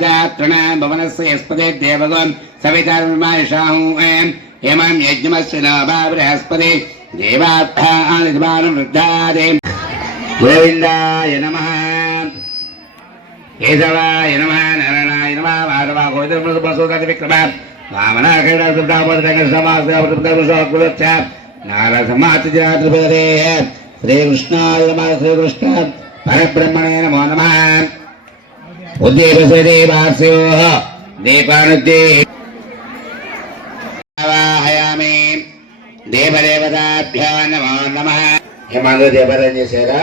भवनस्य यस्पते देवगं सवितार्मायशाहु एमं यज्ञमस्य नभा बृहस्पति देवात्मानं वृद्धादे गोविन्दाय नमः केशवाय नमः नारायणाय नमः माधवाय गोविन्दमृगपशुपतिविक्रमः वामनाखण्डसमासकुलच्छ नारसमाचरात्रिपदे श्रीकृष्णाय नमः श्रीकृष्ण परब्रह्मणे नमो नमः उद्दीपसे देवास्योः दीपानुद्दे आवाहयामि देवदेवताभ्यो नमो नमः हेमालो देवतान చేశారా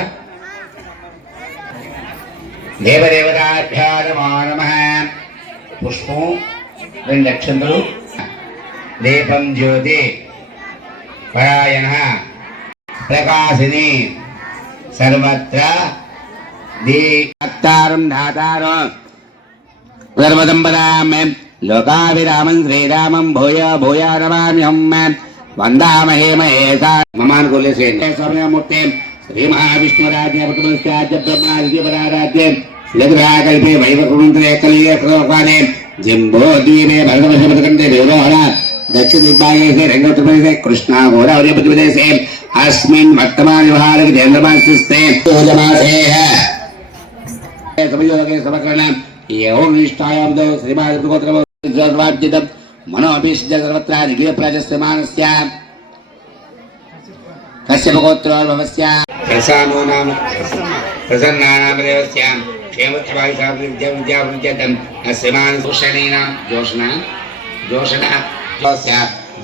देवदेवताभ्यो नमो नमः पुष्पं రెండు అక్షంతలు దీపం జ్యోతి పరాయణ ప్రకాశిని సర్వత్ర దీప్తారం ధాతారం సర్వదంపదాం లోకాభిరామం శ్రీరామం భూయ భూయ నమామ్యహం వందామహే మహేశా మమానుకూల్యసే సమయమూర్తే శ్రీ మహావిష్ణురాజ్ఞ ప్రతిమస్యాజ్య బ్రహ్మాదిపరారాధ్యే శ్రీగ్రహాకల్పే వైవకుమంత్రే కలియే जिम्बो द्वीपे भरतवर्षपदकण्ठे देवोहर दक्षिणदिग्भागे रङ्गप्रदेशे कृष्णा गोदावरी प्रदेशे अस्मिन् वर्तमाने विहारे चन्द्रमासस्ते योजमासे समयोगे समकरण एवं निष्ठायां दो श्रीमाद्गोत्रवाद्यतं मनोभिष्ट सर्वत्र दिव्यप्रजस्यमानस्य कश्यप गोत्रोद्भवस्य प्रसानो नाम प्रसन्नानाम देवस्य क्षेमत्वायुषाविद्याविद्यावृद्ध्यर्थम् अस्यमान् भूषणीनां जोषणा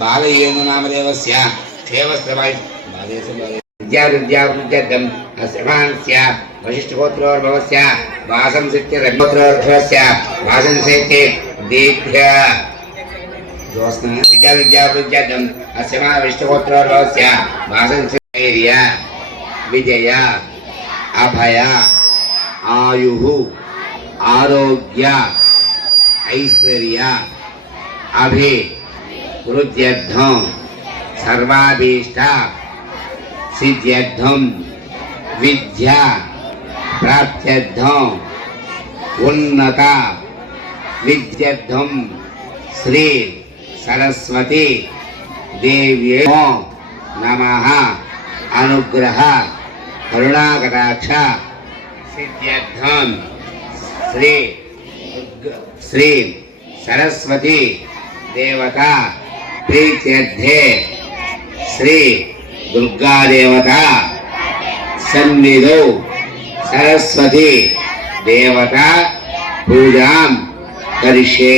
बालयेनु नामदेवस्य क्षेमस्वायुविद्याविद्यावृद्ध्यर्थम् अस्यमानस्य वशिष्ठगोत्रोद्भवस्य वासंसित्य रघुगोत्रोद्भवस्य वासंसित्य दीप्य जोष्णा विद्याविद्यावृद्ध्यर्थम् अस्यमान् वशिष्ठगोत्रोद्भवस्य वासंसित्य विजय अभय आयु आरोग्य ऐश्वर्य अभिवृद्ध्यर्थं सर्वाभीष्ट सिद्ध्यर्थं विद्या प्राप्त्यर्थं उन्नत विद्यार्थं श्री सरस्वती देव्यै नमः अनुग्रह करुणाकटाक्ष सिद्ध्यर्थं श्री सरस्वती देवता प्रीत्यर्थे श्री दुर्गा देवता सन्निधौ सरस्वती देवता पूजां करिष्ये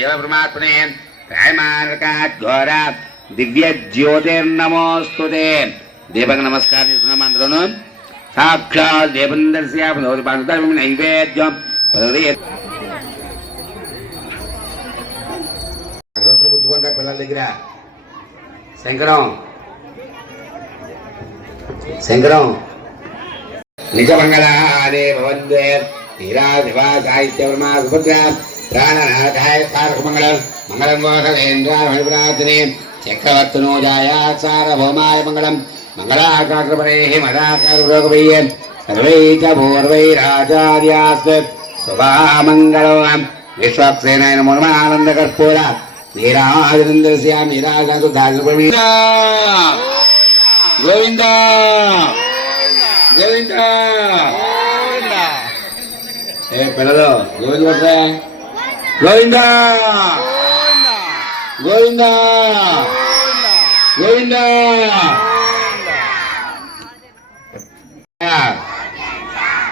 देवप्रमात्मने त्रैमानकाद्घोरा दिव्य ज्योतिर्नमोस्तुते देवक नमस्कार मंत्रों साक्षात् देवन्दर्स्य नैवेद्यं पिల్లల దగ్గర శంకరం నిజమంగళాదే భవంతే हीरा दिवा साहित्य वर्मा सुभद्रा प्राणनाथाय तारकमंगलम मंगलम गोखलेन्द्राय मणिपुराधिने चक्रवर्तनो जाया सार्वभौमाय मंगलम मंगलाकाक्रपरेः मदाकारुरोगभये सर्वैः पूर्वैराचार्यास्ते शुभामङ्गलम् विश्वक्सेनाय नमो नमः आनन्दकर्पूर नीराजनन्दस्यां नीराजनसुधाग्रपमीरा गोविन्द गोविन्द పిల్లలు గోవింద గోవింద గోవింద గోవింద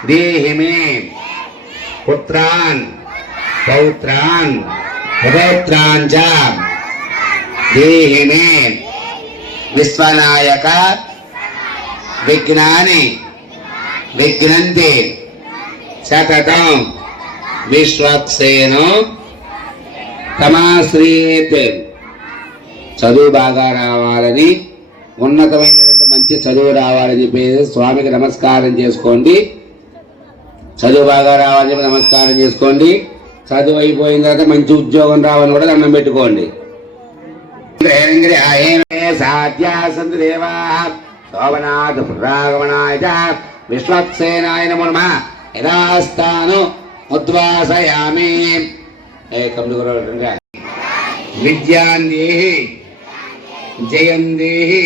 దేహి మే పుత్రాన్ పౌత్రాన్ పౌత్రాన్ చ దేహి మే విశ్వనాయక విఘ్నాని విఘ్నంతి సతతం విశ్వక్సేనో తమాశ్రీయేత్ చదువు బాగా రావాలని ఉన్నతమైనటువంటి మంచి చదువు రావాలని చెప్పేసి స్వామికి నమస్కారం చేసుకోండి. చదువు బాగా రావాలని చెప్పి నమస్కారం చేసుకోండి. చదువు అయిపోయిన తర్వాత మంచి ఉద్యోగం రావాలని కూడా దండం పెట్టుకోండి. శోభనాథ పురాగమనాయ చ విశ్వక్సేనాయ నమో నమః. యథాస్థాను ఉద్వాసయామి. విద్యాం దేహి జయం దేహి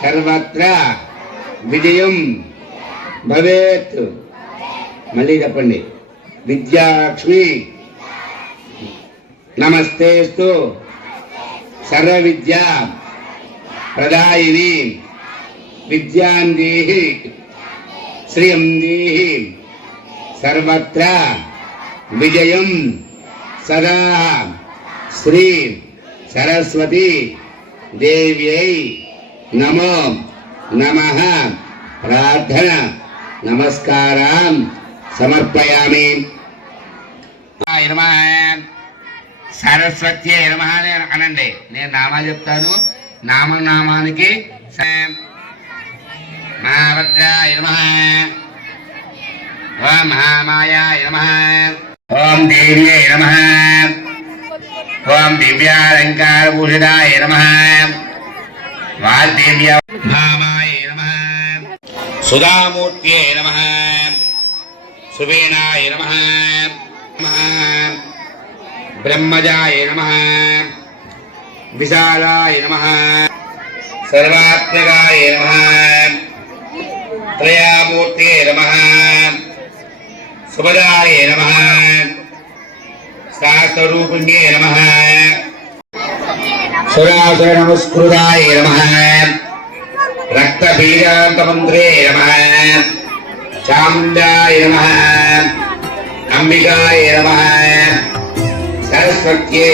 సర్వత్ర విజయం భవేత్. మళ్ళీ చెప్పండి. విద్యాలక్ష్మి నమస్తేస్తు సర్వ విద్యా ప్రదాయిని విద్యాం దేహి శ్రియం దేహి సర్వత్ర విజయం సదా శ్రీ సరస్వతి దేవ్యై నమో నమః. ప్రార్థన నమస్కారం సమర్పయామి. సరస్వత్యై నమః అనండి. నేను నామా చెప్తాను. నామానికి మహాభద్రాయ నమః, ఓం మహామాయాయ నమః, ఓం దేవ్యై నమః, ఓం దివ్యాలంకారభూషితాయ నమః, వాగ్దేవ్యా భామాయ నమః, సుధామూర్త్యై నమః, సువేణాయ నమః, బ్రహ్మజాయ నమః, విశాలాయ నమః, సర్వాత్మకాయ నమః, త్రయామూర్తయే నమః, సుభదాయ నమః, శాస్త్రరూపిణ్యే నమః, సురాసుర నమస్కృతాయ నమః, రక్తబీజాంతమంత్రే నమః, చాముండాయ నమః, అంబికాయ నమః, సరస్వత్యే